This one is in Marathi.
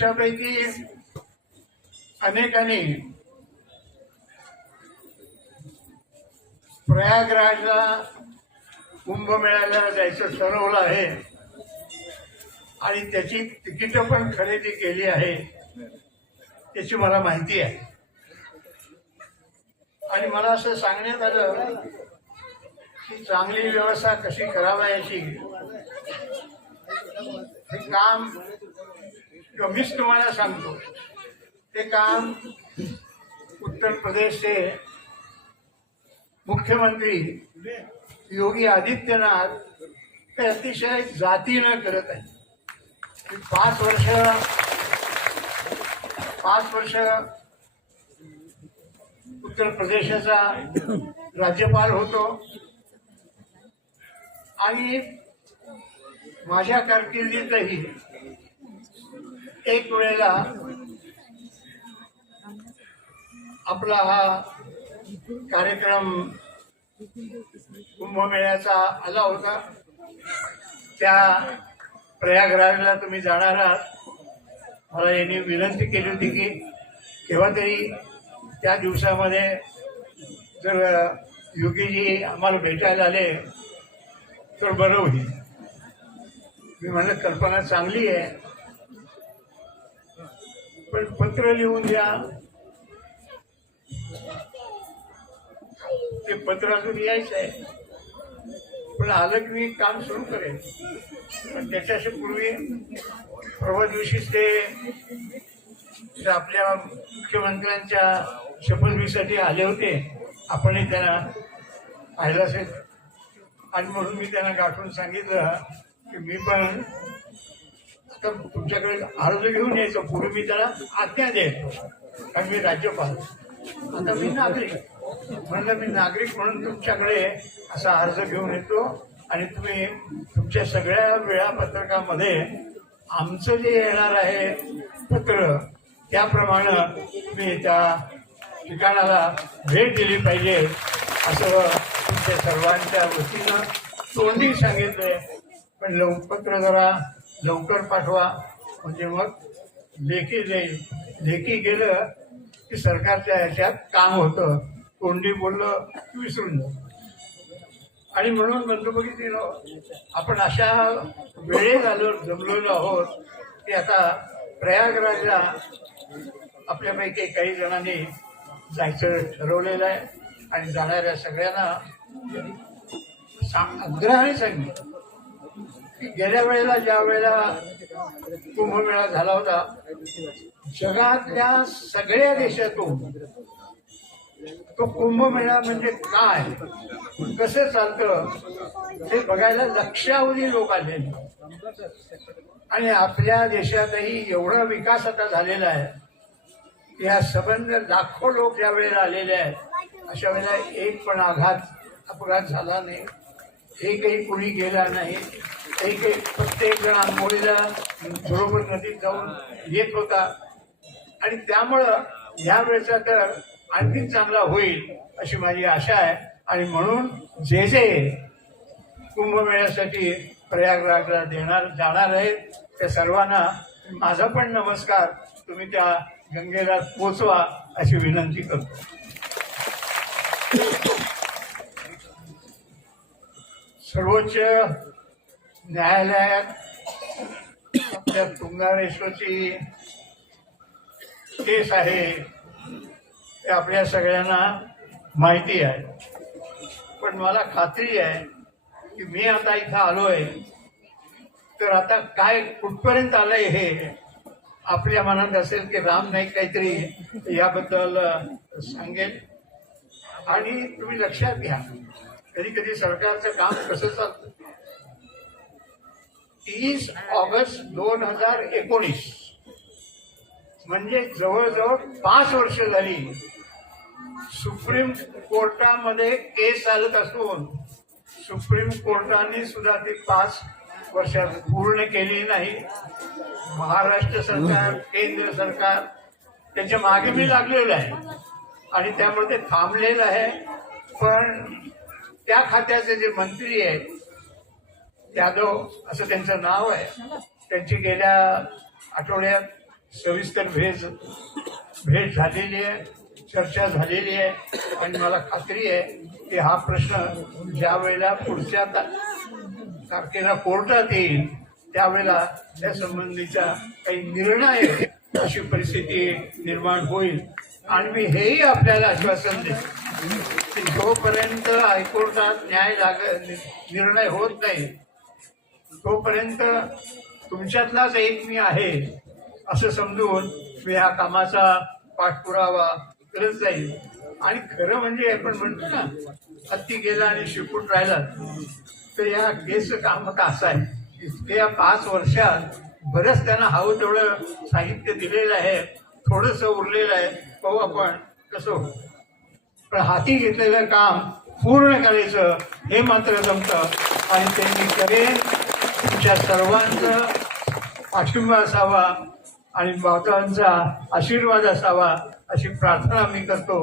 तुमच्यापैकी अनेकांनी प्रयागराजला कुंभमेळ्याला जायचं ठरवलं आहे. आणि त्याची तिकीट पण खरेदी केली आहे. त्याची मला माहिती आहे. आणि मला असं सांगण्यात आलं की चांगली व्यवस्था कशी करावयाची. हे काम मीच तुम्हाला सांगतो. ते काम उत्तर प्रदेशचे मुख्यमंत्री योगी आदित्यनाथ हे अतिशय जातीनं करत आहे पाच वर्ष पाच वर्ष उत्तर प्रदेशाचा राज्यपाल होतो. आणि माझ्या कारकिर्दीतही एक वेळेला आपला हा कार्यक्रम कुंभमेळ्याचा आला होता. त्या प्रयागराजला तुम्ही जाणार आहात. मला यांनी विनंती केली होती की केव्हा तरी त्या दिवसामध्ये जर योगीजी आम्हाला भेटायला आले तर बरं होईल. मी म्हणलं कल्पना चांगली आहे. पत्र लिहून द्या. ते पत्र अजून यायचं आहे. पण आलं की मी काम सुरू करेन. पण त्याच्याशी पूर्वी परवा दिवशीच ते ते आपल्या मुख्यमंत्र्यांच्या शपथविधीसाठी आले होते आपणही त्यांना पाहिलं असेल. आणि म्हणून मी त्यांना गाठून सांगितलं की मी पण आता तुमच्याकडे अर्ज घेऊन यायचो. पूर्वी मी त्याला आज्ञा द्यायचो कारण मी राज्यपाल. आता मी नागरिक. म्हणलं मी नागरिक म्हणून तुमच्याकडे असा अर्ज घेऊन येतो. आणि तुम्ही तुमच्या सगळ्या वेळापत्रकामध्ये आमचं जे येणार आहे पत्र त्याप्रमाणे तुम्ही त्या ठिकाणाला भेट दिली पाहिजे. असं तुमच्या सर्वांच्या वतीनं तोंडी सांगितलंय. पण लवपत्र जरा लवकर पाठवा. म्हणजे मग लेखी जाईल लेखी गेलं की सरकारच्या ह्याच्यात काम होतं. कोंडी बोललं की विसरून जा आणि म्हणून म्हणतो बघितली आपण अशा वेळेत आलो जमलेलो आहोत की आता प्रयागराजला आपल्यापैकी काही जणांनी जायचं ठरवलेलं आहे. आणि जाणाऱ्या सगळ्यांना सांग आग्रहाने सांगितलं. गेल्या वेळेला ज्या वेळेला कुंभमेळा झाला होता जगातल्या सगळ्या देशातून तो कुंभमेळा म्हणजे काय? कसं चालतं? हे बघायला लक्षावधी लोक आले आणि आपल्या देशातही एवढा विकास आता झालेला आहे. की हा संबंध लाखो लोक ज्या वेळेला आलेले आहेत अशा वेळेला एक पण आघात अपघात झाला नाही. एकही कुणी गेला नाही. एक प्रत्येक जण आंघोळीला बरोबर नदीत जाऊन येत होता. आणि त्यामुळं या वेळेचा तर आणखी चांगला होईल अशी माझी आशा आहे. आणि म्हणून जे जे कुंभमेळ्यासाठी प्रयागराजला देणार जाणार आहेत त्या सर्वांना माझा पण नमस्कार. तुम्ही त्या गंगेला पोचवा अशी विनंती करतो. सर्वोच्च न्यायालयात आपल्या तुंगारेश्वरची केस आहे. ते आपल्या सगळ्यांना माहिती आहे. पण मला खात्री आहे की मी आता इथं आलोय. तर आता काय कुठपर्यंत आलंय हे आपल्या मनात असेल की राम नाईक काहीतरी याबद्दल सांगेल आणि तुम्ही लक्षात घ्या. कधी कधी सरकारचं काम कसं चालतं? तीस ऑगस्ट दोन हजार एकोणीस. म्हणजे जवळजवळ पाच वर्ष झाली सुप्रीम कोर्टामध्ये केस चालत असून सुप्रीम कोर्टाने सुद्धा ती पाच वर्षात पूर्ण केली नाही. महाराष्ट्र सरकार केंद्र सरकार त्याच्यामागे मी लागलेलं आहे. आणि त्यामुळे ते थांबलेलं आहे. पण त्या खात्याचे जे मंत्री आहेत यादव असं त्यांचं नाव आहे. त्यांची गेल्या आठवड्यात सविस्तर भेट भेट झालेली आहे चर्चा झालेली आहे. आणि मला खात्री आहे की हा प्रश्न ज्या वेळेला पुढच्या ता- तारखेला कोर्टात येईल त्यावेळेला त्या संबंधीचा काही निर्णय अशी परिस्थिती निर्माण होईल. आणि मी हेही आपल्याला आश्वासन देतो की जोपर्यंत हायकोर्टात न्याय लाग निर्णय होत नाही तोपर्यंत तुमच्यातलाच एक मी आहे असं समजून मी ह्या कामाचा पाठपुरावा करत जाईल. आणि खरं म्हणजे आपण म्हणतो ना हत्ती गेला आणि शिकून राहिला तर या केसचं काम कसं आहे. इतक्या पाच वर्षात बरंच त्यांना हवं तेवढं साहित्य दिलेलं आहे थोडंसं उरलेलं आहे पाहू आपण कसं पण हाती घेतलेलं काम पूर्ण करायचं हे मात्र जमतं आणि त्यांनी करेन. तुमच्या सर्वांचा पाठिंबा असावा आणि मातांचा आशीर्वाद असावा अशी प्रार्थना मी करतो.